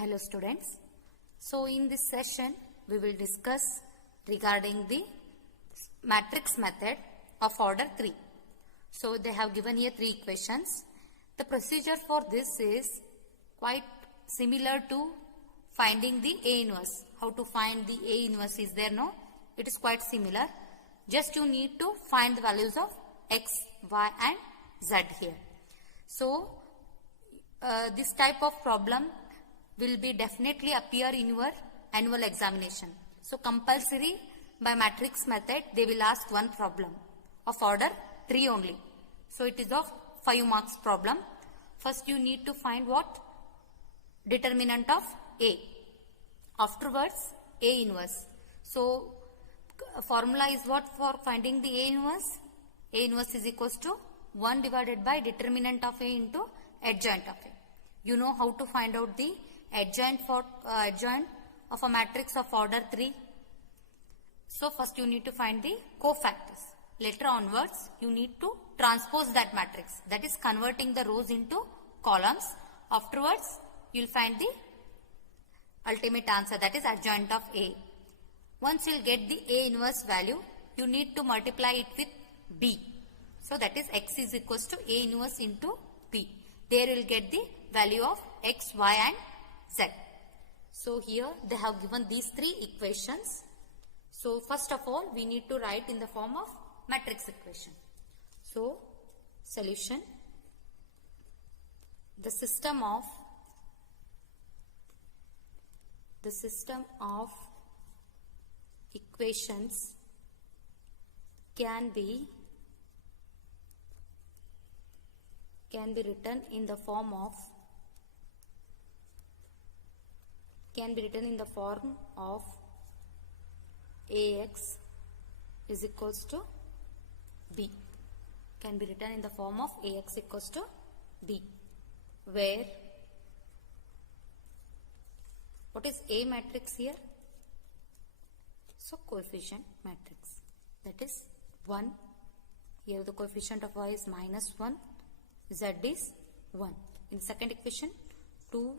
Hello students. So in this session we will discuss regarding the matrix method of order 3. So they have given here 3 equations. The procedure for this is quite similar to finding the A inverse. How to find the A inverse is there? No? It is quite similar. Just you need to find the values of X, Y and Z here. So this type of problem will be definitely appear in your annual examination. So compulsory by matrix method they will ask one problem of order 3 only. So it is of 5 marks problem. First you need to find what? Determinant of A. Afterwards A inverse. So formula is what for finding the A inverse? A inverse is equals to 1 divided by determinant of A into adjoint of A. You know how to find out the adjoint of a matrix of order 3. So first you need to find the cofactors. Later onwards you need to transpose that matrix, that is converting the rows into columns. Afterwards you will find the ultimate answer, that is adjoint of A. Once you will get the A inverse value, you need to multiply it with B. So that is X is equals to A inverse into B. There you will get the value of X, Y and Z. So here they have given these 3 equations. So first of all we need to write in the form of matrix equation. So solution, the system of equations can be written in the form of AX is equals to B. Can be written in the form of AX equals to B, where what is A matrix here? So coefficient matrix, that is 1. Here the coefficient of Y is -1, Z is 1. In the second equation 2,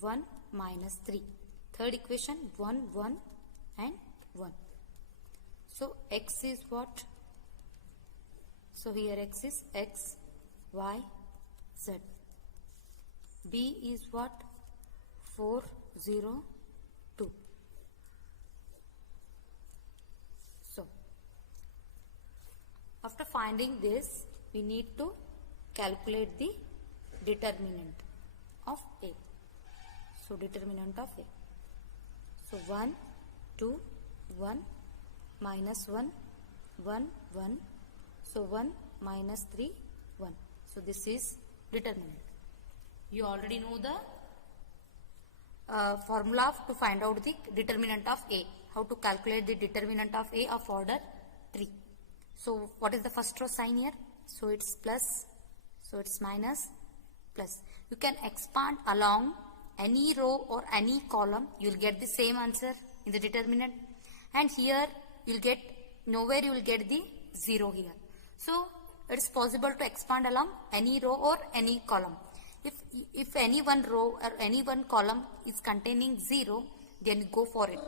1, -3. Third equation 1, 1 and 1. So X is what? So here X is X, Y, Z. B is what? 4, 0, 2. So after finding this we need to calculate the determinant of A. So determinant of A. So 1, 2, 1, -1, 1, 1. So 1, -3, 1. So this is determinant. You already know the formula to find out the determinant of A. How to calculate the determinant of A of order 3. So what is the first row sign here? So it's plus. So it's minus, plus. You can expand along any row or any column. You will get the same answer in the determinant. And here you will get, nowhere you will get the 0 here. So it is possible to expand along any row or any column. If any one row or any one column is containing 0, then you go for it.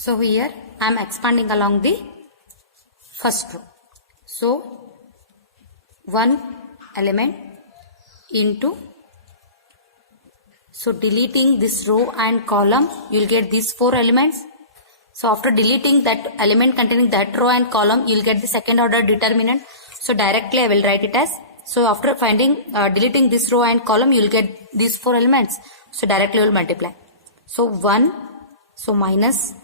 So here I am expanding along the first row. So 1 element into, so deleting this row and column, you will get these 4 elements. So after deleting that element containing that row and column, you will get the second order determinant. So directly I will write it as, so after deleting this row and column, you will get these 4 elements. So directly we will multiply. So 1, so minus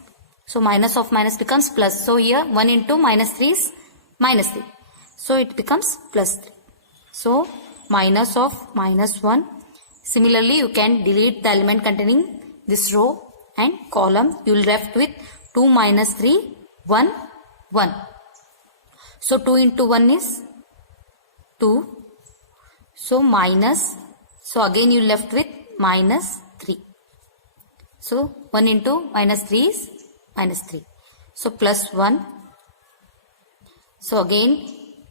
of minus becomes plus. So here 1 into -3 is -3. So it becomes +3. So minus of -1. Similarly, you can delete the element containing this row and column. You will left with 2 -3, 1, 1. So 2 into 1 is 2. So minus. So again you left with -3. So 1 into -3 is -3. So +1. So again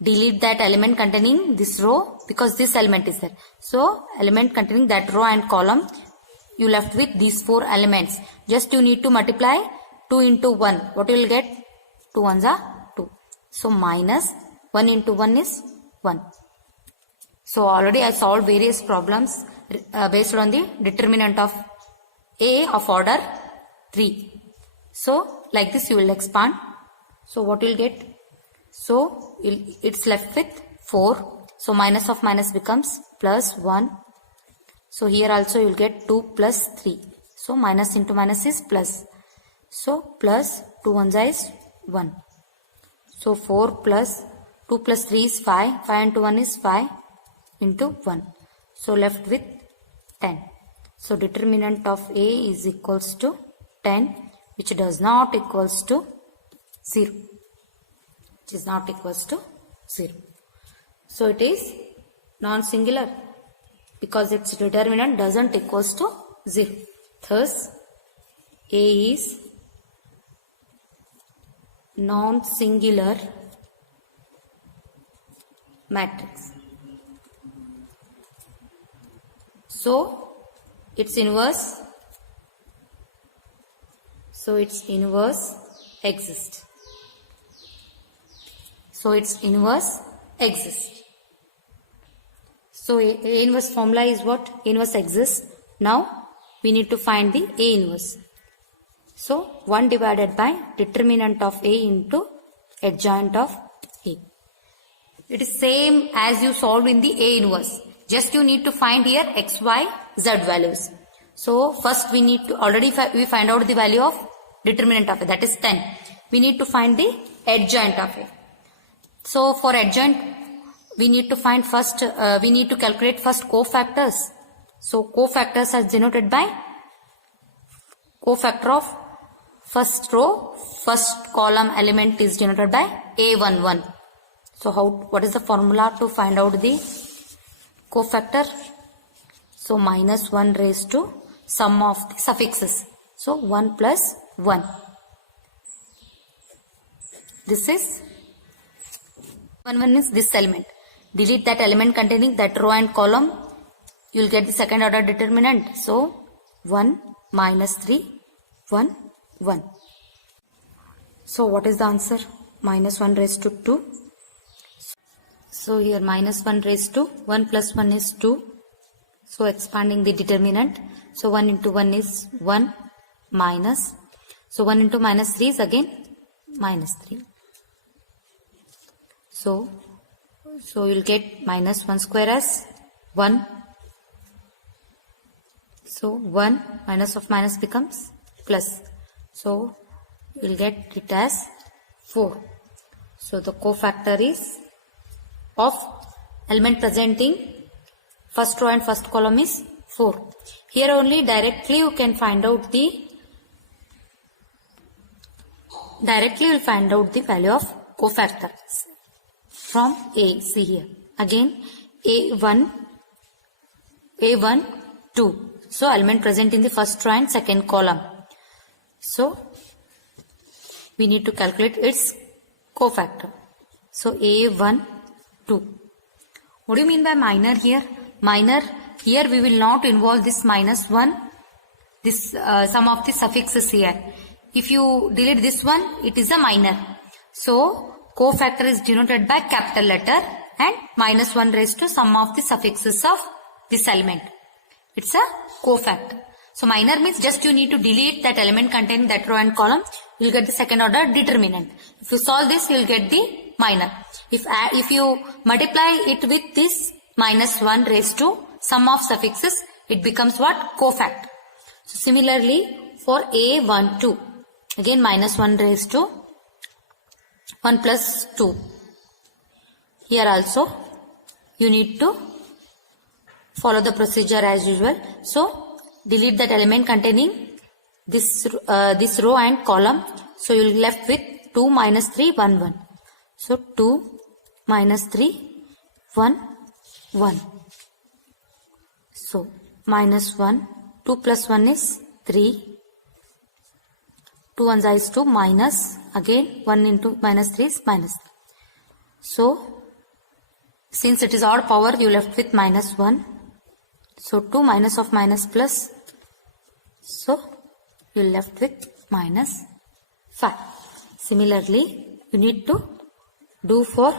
delete that element containing this row because this element is there. So element containing that row and column, you left with these 4 elements. Just you need to multiply 2 into 1. What you will get? 2 ones are 2. So minus 1 into 1 is 1. So already I solved various problems based on the determinant of A of order 3. So like this you will expand. So what you will get? So it's left with 4. So minus of minus becomes plus 1. So here also you will get 2 plus 3. So minus into minus is plus. So plus 2 ones is 1. So 4 plus 2 plus 3 is 5. 5 into 1 is 5 into 1. So left with 10. So determinant of A is equals to 10, which does not equals to 0. Which is not equals to 0. So it is non-singular because its determinant doesn't equals to 0. Thus A is non-singular matrix. So its inverse exists. So its inverse exists. So A inverse formula is what? A inverse exists. Now we need to find the A inverse. So 1 divided by determinant of A into adjoint of A. It is same as you solved in the A inverse. Just you need to find here x, y, z values. So first we need to we find out the value of determinant of A, that is 10. We need to find the adjoint of A. So for adjoint we need to find first, we need to calculate first cofactors. So cofactors are denoted by cofactor of first row, first column element is denoted by A11. So what is the formula to find out the cofactor? So minus 1 raised to sum of the suffixes. So 1 plus 1. This is 1 is this element. Delete that element containing that row and column. You will get the second order determinant. So 1 minus 3, 1, 1. So what is the answer? Minus 1 raised to 2. So here minus 1 raised to 1 plus 1 is 2. So expanding the determinant. So 1 into 1 is 1 minus. So 1 into minus 3 is again minus 3. So you'll get minus 1 square as 1. So 1 minus of minus becomes plus. So you'll get it as 4. So the cofactor is of element presenting first row and first column is 4. Here only directly you can find out the value of cofactor from A. See here again A1 2. So element present in the first row and second column. So we need to calculate its cofactor. So A1 2. What do you mean by minor here? Minor, here we will not involve this minus 1, this sum of the suffixes here. If you delete this one, it is a minor. So cofactor is denoted by capital letter and minus 1 raised to sum of the suffixes of this element. It's a cofactor. So minor means just you need to delete that element containing that row and column. You will get the second order determinant. If you solve this, you will get the minor. If you multiply it with this minus 1 raised to sum of suffixes, it becomes what? Cofactor. So similarly for A12, again minus 1 raised to 1 plus 2. Here also you need to follow the procedure as usual. So delete that element containing this row and column. So you will be left with 2 minus 3, 1, 1. So 2 minus 3, 1, 1. So minus 1, 2 plus 1 is 3. 2 ones is 2 minus, again 1 into minus 3 is minus 3. So Since it is odd power, you left with minus 1. So 2 minus of minus plus. So you left with minus 5. Similarly, you need to do for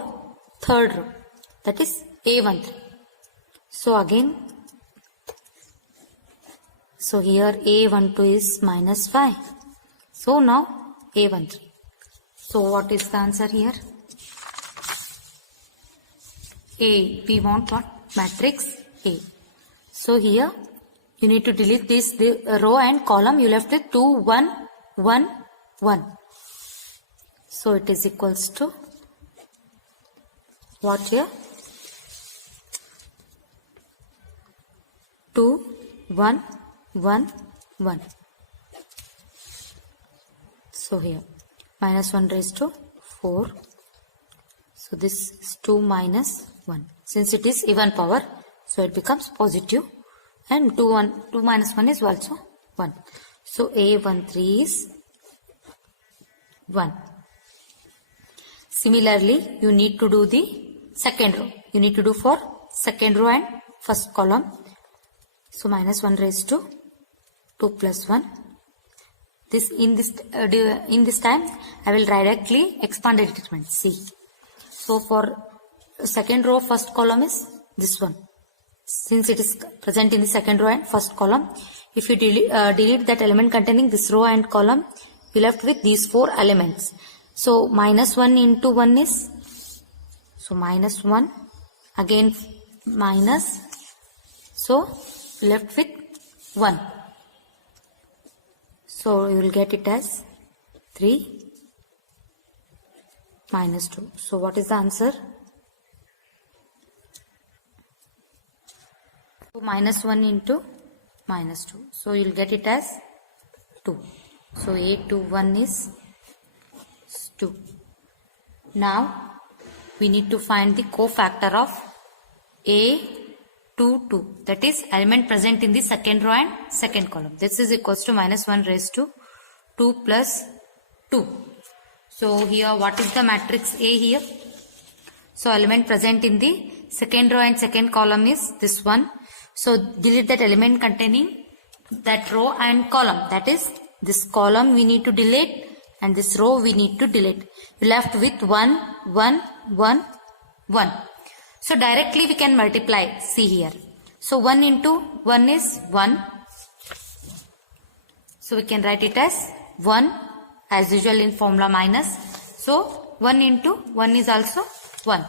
third row, that is A13. So again, so here A12 is minus 5. So now A13. So what is the answer here? A. We want what? Matrix A. So here you need to delete the row and column. You left with 2, 1, 1, 1. So it is equals to what here? 2, 1, 1, 1. So here minus 1 raised to 4. So this is 2 minus 1. Since it is even power, so it becomes positive. And 2 minus 1 is also 1. So A13 is 1. Similarly, you need to do the second row. You need to do for second row and first column. So minus 1 raised to 2 plus 1. In this time, I will directly expand the determinant C. So for second row, first column is this one. Since it is present in the second row and first column, if you delete that element containing this row and column, you left with these 4 elements. So minus 1 into 1 is, so minus 1, again minus, so left with 1. So you will get it as 3 minus 2. So what is the answer? So minus 1 into minus 2. So you will get it as 2. So A21 is 2. Now we need to find the cofactor of A22. That is element present in the second row and second column. This is equals to minus 1 raised to 2 plus 2. So here what is the matrix A here? So element present in the second row and second column is this one. So delete that element containing that row and column. That is this column we need to delete and this row we need to delete. You left with 1, 1, 1, 1. So directly we can multiply. See here. So 1 into 1 is 1. So we can write it as 1 as usual in formula minus. So 1 into 1 is also 1.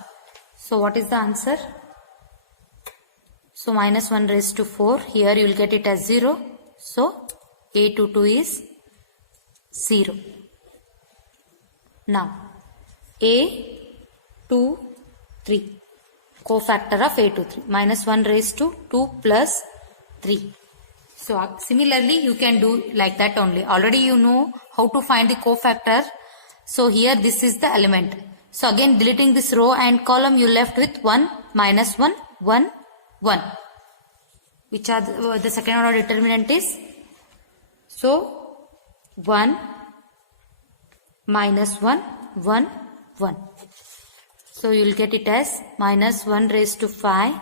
So what is the answer? So minus 1 raised to 4. Here you will get it as 0. So A22 is 0. Now A23. Cofactor of A23. Minus 1 raised to 2 plus 3. So similarly you can do like that only. Already you know how to find the cofactor. So here this is the element. So again deleting this row and column, you left with 1, minus 1, 1, 1. Which are the second order determinant is? So 1, minus 1, 1, 1. So you will get it as minus 1 raised to 5.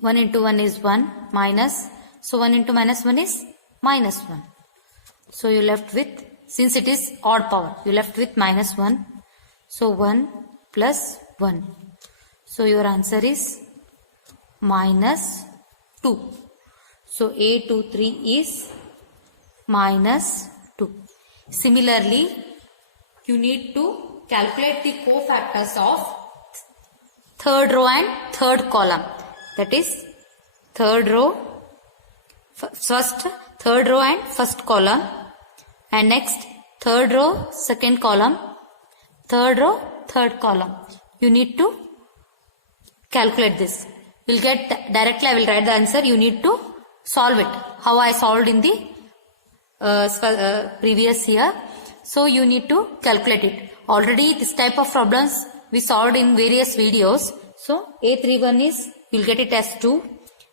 1 into 1 is 1 minus. So 1 into minus 1 is minus 1. So you left with, since it is odd power, you left with minus 1. So 1 plus 1. So your answer is minus 2. So A23 is minus 2. Similarly, you need to calculate the cofactors of third row and third column. That is third row, third row and first column, and next third row, second column, third row, third column. You need to calculate this. You will get directly, I will write the answer. You need to solve it. How I solved in the previous year. So you need to calculate it. Already this type of problems we solved in various videos. So A31 is, you will get it as 2,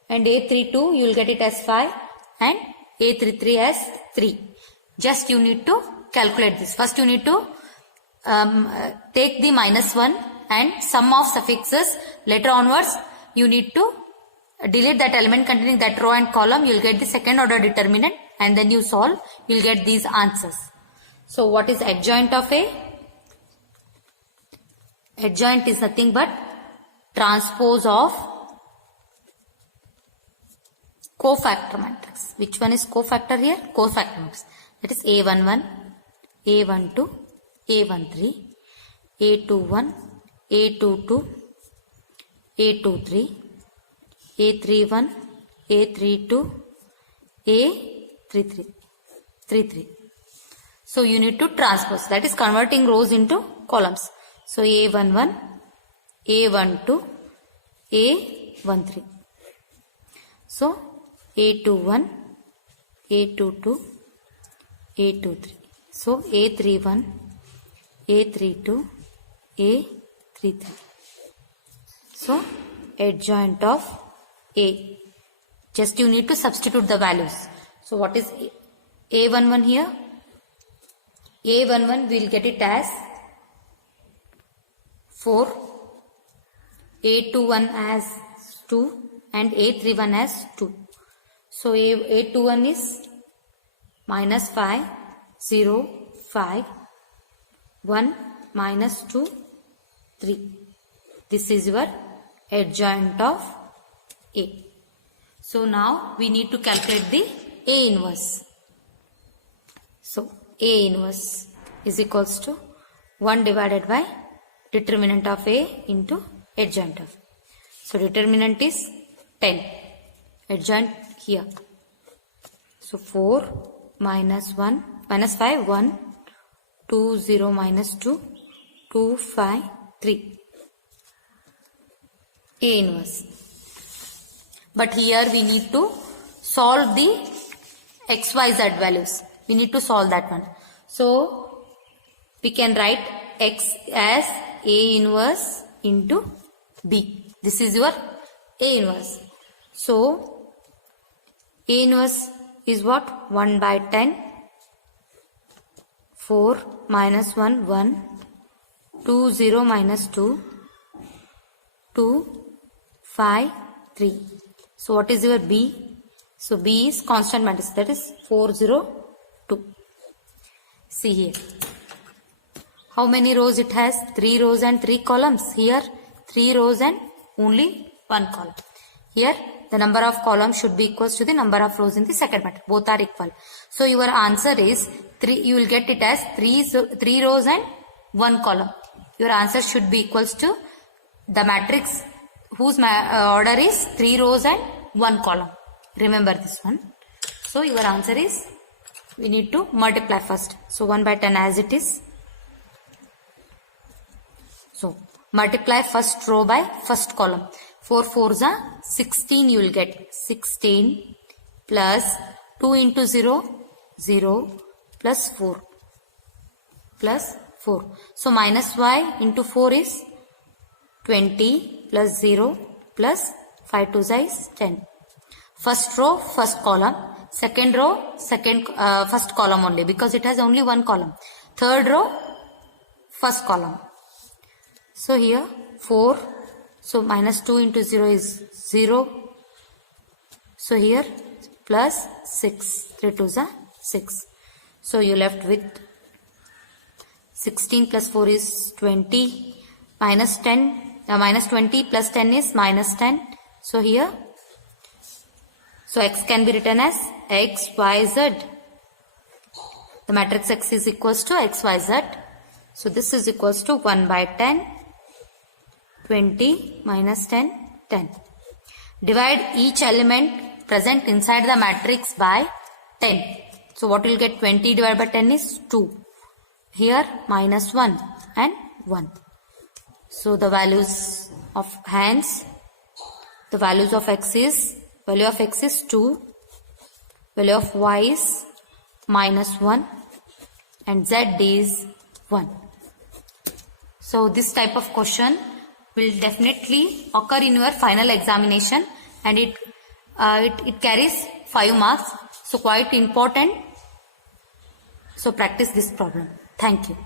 and A32 you will get it as 5, and A33 as 3. Just you need to calculate this. First you need to take the minus 1 and sum of suffixes. Later onwards, you need to delete that element containing that row and column. You'll get the second order determinant and then you solve. You'll get these answers. So what is adjoint of A? Adjoint is nothing but transpose of cofactor matrix. Which one is cofactor here? Cofactor matrix. That is A11, A12, A13, A21, A22, A23, A31, A32, A33. So you need to transpose. That is converting rows into columns. So A11, A12, A13. So A21, A22, A23. So A31, A32, A33. So adjoint of A. Just you need to substitute the values. So what is A11 here? A11 we will get it as 4, A21 as 2 and A31 as 2. So A21 is minus 5, 0, 5, 1, minus 2, 3. This is your adjoint of A. So now we need to calculate the A inverse. So A inverse is equals to 1 divided by determinant of A into adjoint of A. So determinant is 10. Adjoint here. So 4 minus 1 minus 5 1 2 0 minus 2 2 5 3. A inverse. But here we need to solve the XYZ values. We need to solve that one. So we can write X as A inverse into B. This is your A inverse. So A inverse is what? 1 by 10. 4 minus 1, 1. 2, 0 minus 2. 2, 5, 3. So what is your B? So B is constant matrix. That is 4, 0, 2. See here. How many rows it has? 3 rows and 3 columns. Here 3 rows and only 1 column. Here the number of columns should be equal to the number of rows in the second matrix. Both are equal. So your answer is 3. You will get it as 3 rows and 1 column. Your answer should be equals to the matrix whose order is 3 rows and 1 column. Remember this one. So your answer is, we need to multiply first. So 1 by 10 as it is. So multiply first row by first column. 4 4s are 16 you will get. 16 plus 2 into 0, 0 plus 4. Plus 4. So minus y into 4 is 20 plus 0 plus 5 2 is 10. First row, first column. Second row, first column only because it has only 1 column. Third row, first column. So here 4. So minus 2 into 0 is 0. So here plus 6. 3 2s are 6. So you left with 16 plus 4 is 20. Minus 10. Minus 20 plus 10 is minus 10. So here, so x can be written as x, y, z. The matrix x is equals to x, y, z. So this is equals to 1 by 10, 20 minus 10, 10. Divide each element present inside the matrix by 10. So what you will get? 20 divided by 10 is 2. Here minus 1 and 1. So the values of the values of x is, value of x is 2, value of y is minus 1 and z is 1. So this type of question will definitely occur in your final examination and it carries 5 marks. So quite important. So practice this problem. Thank you.